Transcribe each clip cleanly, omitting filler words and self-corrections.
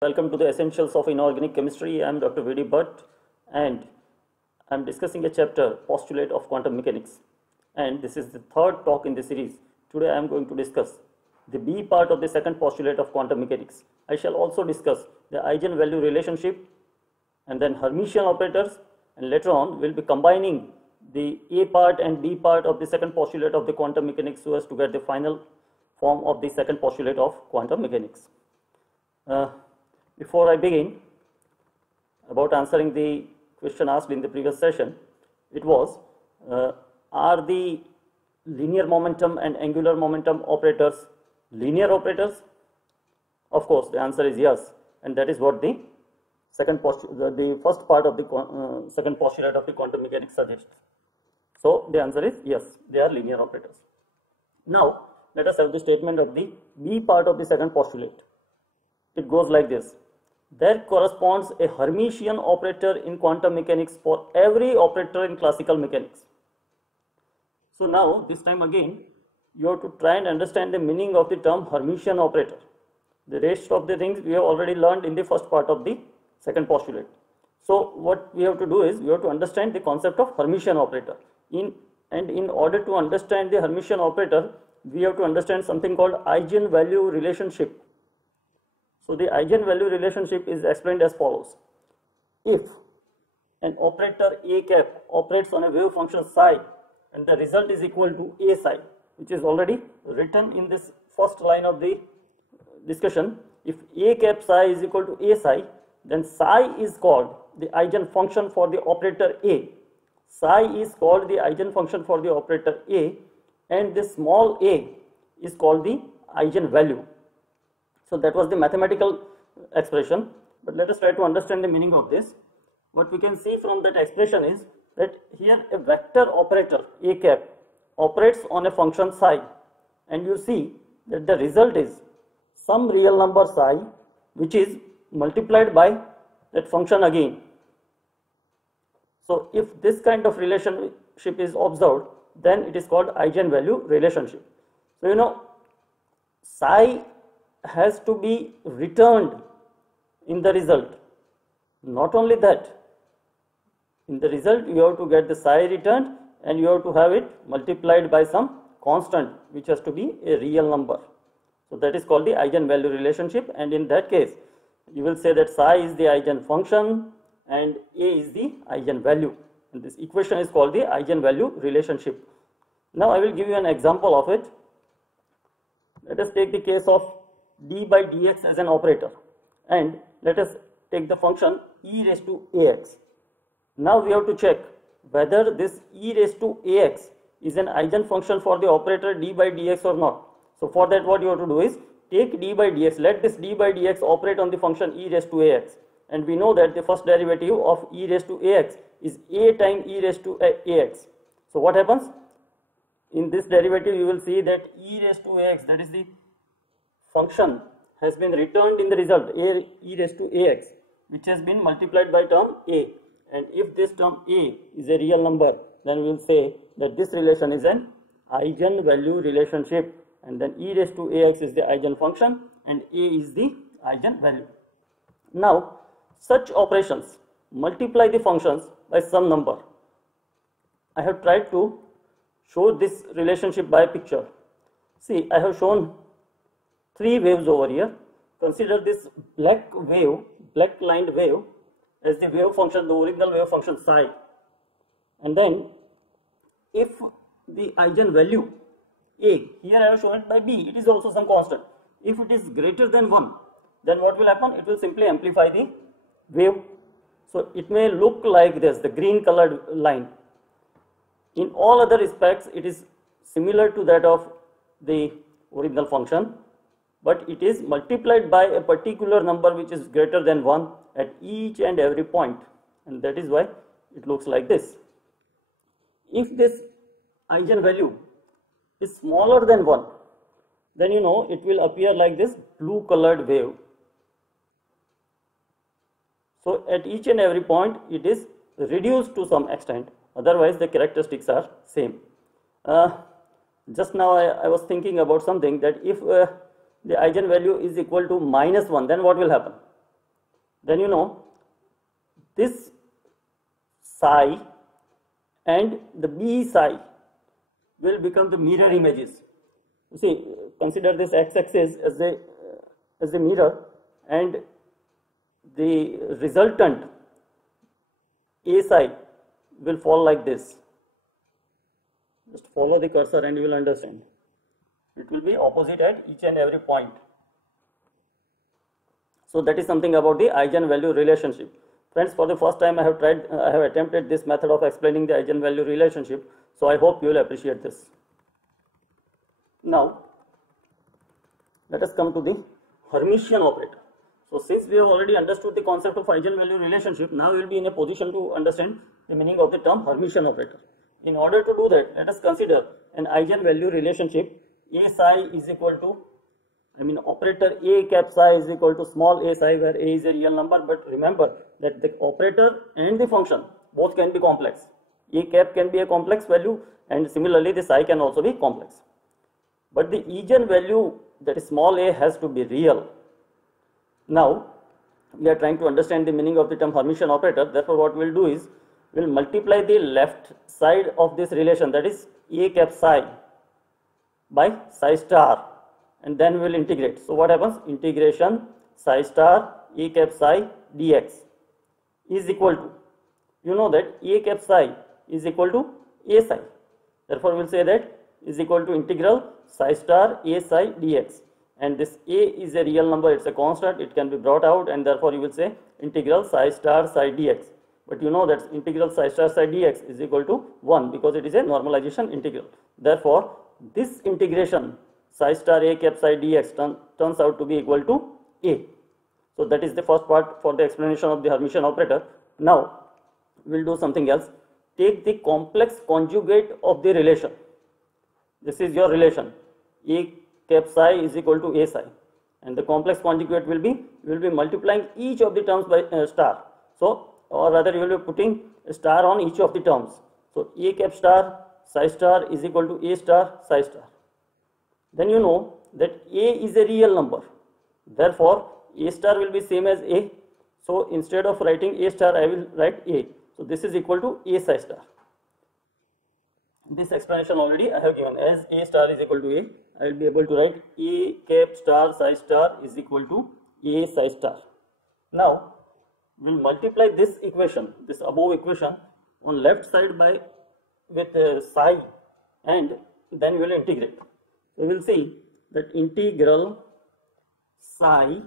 Welcome to the Essentials of Inorganic Chemistry. I am Dr. V.D. Bhatt and I am discussing a chapter, Postulate of Quantum Mechanics. And this is the third talk in the series. Today I am going to discuss the B part of the second postulate of quantum mechanics. I shall also discuss the eigenvalue relationship and then Hermitian operators, and later on we will be combining the A part and B part of the second postulate of the quantum mechanics so as to get the final form of the second postulate of quantum mechanics. Before I begin about answering the question asked in the previous session, it was are the linear momentum and angular momentum operators linear operators? Of course, the answer is yes, and that is what the first part of the second postulate of the quantum mechanics suggests. So the answer is yes, they are linear operators. Now let us have the statement of the B part of the second postulate. It goes like this: there corresponds a Hermitian operator in quantum mechanics for every operator in classical mechanics. So now this time again you have to try and understand the meaning of the term Hermitian operator. The rest of the things we have already learned in the first part of the second postulate. So what we have to do is we have to understand the concept of Hermitian operator. In order to understand the Hermitian operator, we have to understand something called eigenvalue relationship. So the eigenvalue relationship is explained as follows: if an operator A cap operates on a wave function psi and the result is equal to A psi, which is already written in this first line of the discussion, if A cap psi is equal to A psi, then psi is called the eigenfunction for the operator A. Psi is called the eigenfunction for the operator A, and this small a is called the eigenvalue. So that was the mathematical expression, but let us try to understand the meaning of this. What we can see from that expression is that here a vector operator A cap operates on a function psi, and you see that the result is some real number psi which is multiplied by that function again. So if this kind of relationship is observed, then it is called eigenvalue relationship. So you know, psi has to be returned in the result. Not only that, in the result you have to get the psi returned and you have to have it multiplied by some constant which has to be a real number. So that is called the eigenvalue relationship, and in that case you will say that psi is the eigenfunction and A is the eigenvalue, and this equation is called the eigenvalue relationship. Now I will give you an example of it. Let us take the case of d by dx as an operator, and let us take the function e raised to ax. Now we have to check whether this e raised to ax is an eigenfunction for the operator d by dx or not. So for that what you have to do is take d by dx, let this d by dx operate on the function e raised to ax, and we know that the first derivative of e raised to ax is a times e raised to ax. So what happens? In this derivative you will see that e raised to ax, that is the function, has been returned in the result e raised to ax, which has been multiplied by term a, and if this term a is a real number, then we will say that this relation is an eigenvalue relationship, and then e raised to ax is the eigenfunction and a is the eigenvalue. Now such operations multiply the functions by some number. I have tried to show this relationship by a picture. See, I have shown three waves over here. Consider this black lined wave as the wave function, the original wave function psi, and then if the eigenvalue a, here I have shown it by b, it is also some constant. If it is greater than 1, then what will happen? It will simply amplify the wave. So it may look like this, the green colored line. In all other respects it is similar to that of the original function, but it is multiplied by a particular number which is greater than 1 at each and every point, and that is why it looks like this. If this eigenvalue is smaller than 1, then you know it will appear like this blue colored wave. So at each and every point it is reduced to some extent, otherwise the characteristics are same. Just now I was thinking about something, that if the eigenvalue is equal to -1, then what will happen? then you know this psi and the B psi will become the mirror images. You see, consider this x-axis as a mirror, and the resultant A psi will fall like this. Just follow the cursor and you will understand. It will be opposite at each and every point. So that is something about the eigenvalue relationship. Friends, for the first time I have attempted this method of explaining the eigenvalue relationship. So I hope you will appreciate this. Now, let us come to the Hermitian operator. So since we have already understood the concept of eigenvalue relationship, now we will be in a position to understand the meaning of the term Hermitian operator. In order to do that, let us consider an eigenvalue relationship. A psi is equal to, operator A cap psi is equal to small a psi, where A is a real number. But remember that the operator and the function both can be complex. A cap can be a complex value, and similarly the psi can also be complex. But the eigenvalue, that is small a, has to be real. Now, we are trying to understand the meaning of the term Hermitian operator. Therefore, what we will do is, we will multiply the left side of this relation, that is A cap psi, by psi star, and then we will integrate. So what happens? Integration psi star A cap psi dx is equal to, you know that A cap psi is equal to A psi. Therefore, we will say that is equal to integral psi star A psi dx. And this A is a real number, it's a constant, it can be brought out, and therefore you will say integral psi star psi dx. But you know that integral psi star psi dx is equal to 1, because it is a normalization integral. Therefore, this integration psi star A cap psi dx turns out to be equal to A. So that is the first part for the explanation of the Hermitian operator. Now, we will do something else. Take the complex conjugate of the relation. This is your relation. A cap psi is equal to A psi, and the complex conjugate will be, you will be multiplying each of the terms by star. So, or rather you will be putting a star on each of the terms. So A cap star psi star is equal to A star psi star. Then you know that A is a real number. Therefore, A star will be same as A. So instead of writing A star, I will write A. So this is equal to A psi star. This explanation already I have given. As A star is equal to A, I will be able to write A cap star psi star is equal to A psi star. Now, we will multiply this equation, this above equation, on left side by with psi, and then we will integrate. So we will see that integral psi,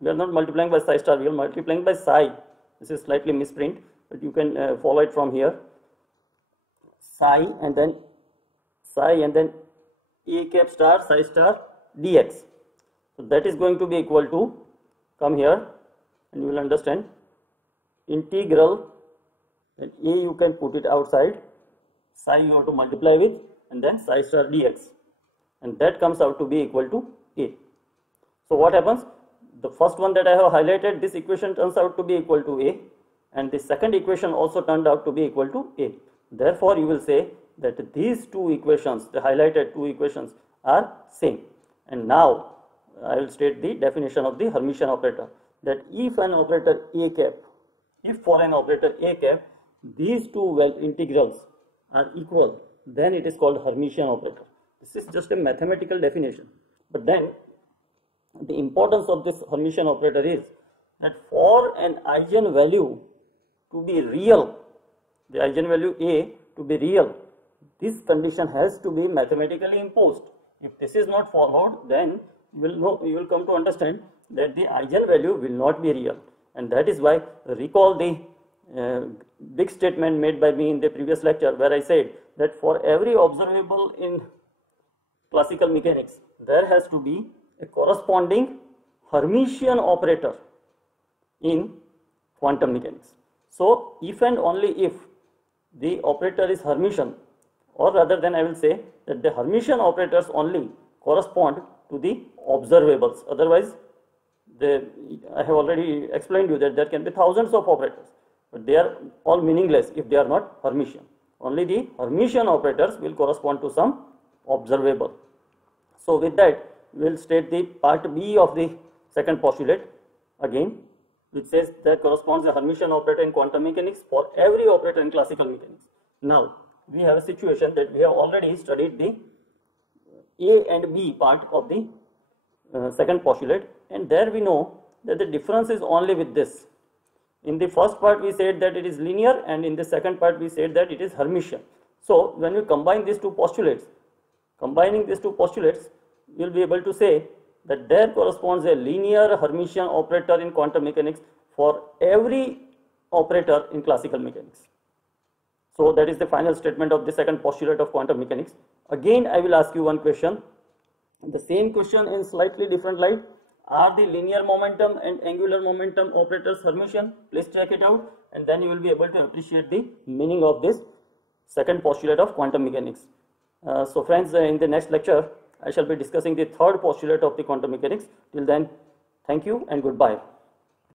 we are not multiplying by psi star, we are multiplying by psi. This is slightly misprint, but you can follow it from here. Psi and then A cap star psi star dx. So that is going to be equal to, come here and you will understand, integral, and A you can put it outside, psi you have to multiply with, and then psi star dx, and that comes out to be equal to A. So what happens? The first one that I have highlighted, this equation turns out to be equal to A, and the second equation also turned out to be equal to A. Therefore, you will say that these two equations, the highlighted two equations, are same. And now I will state the definition of the Hermitian operator, that if an operator A cap, if for an operator A cap, these two integrals are equal, then it is called Hermitian operator. This is just a mathematical definition. But then the importance of this Hermitian operator is that for an eigenvalue to be real, the eigenvalue A to be real, this condition has to be mathematically imposed. If this is not followed, then you will come to understand that the eigenvalue will not be real. And that is why, recall the big statement made by me in the previous lecture, where I said that for every observable in classical mechanics, there has to be a corresponding Hermitian operator in quantum mechanics. So if and only if the operator is Hermitian, or rather than I will say that the Hermitian operators only correspond to the observables. Otherwise, I have already explained you that there can be thousands of operators, but they are all meaningless if they are not Hermitian. Only the Hermitian operators will correspond to some observable. So with that, we will state the part B of the second postulate again. which says that corresponds a Hermitian operator in quantum mechanics for every operator in classical mechanics. Now, we have a situation that we have already studied the A and B part of the second postulate, and there we know that the difference is only with this. In the first part we said that it is linear, and in the second part we said that it is Hermitian. So when we combine these two postulates, combining these two postulates, we will be able to say that there corresponds a linear Hermitian operator in quantum mechanics for every operator in classical mechanics. So that is the final statement of the second postulate of quantum mechanics. Again, I will ask you one question, the same question in slightly different light. Are the linear momentum and angular momentum operators Hermitian? Please check it out, and then you will be able to appreciate the meaning of this second postulate of quantum mechanics. So friends, in the next lecture, I shall be discussing the third postulate of the quantum mechanics. Till then, thank you and goodbye.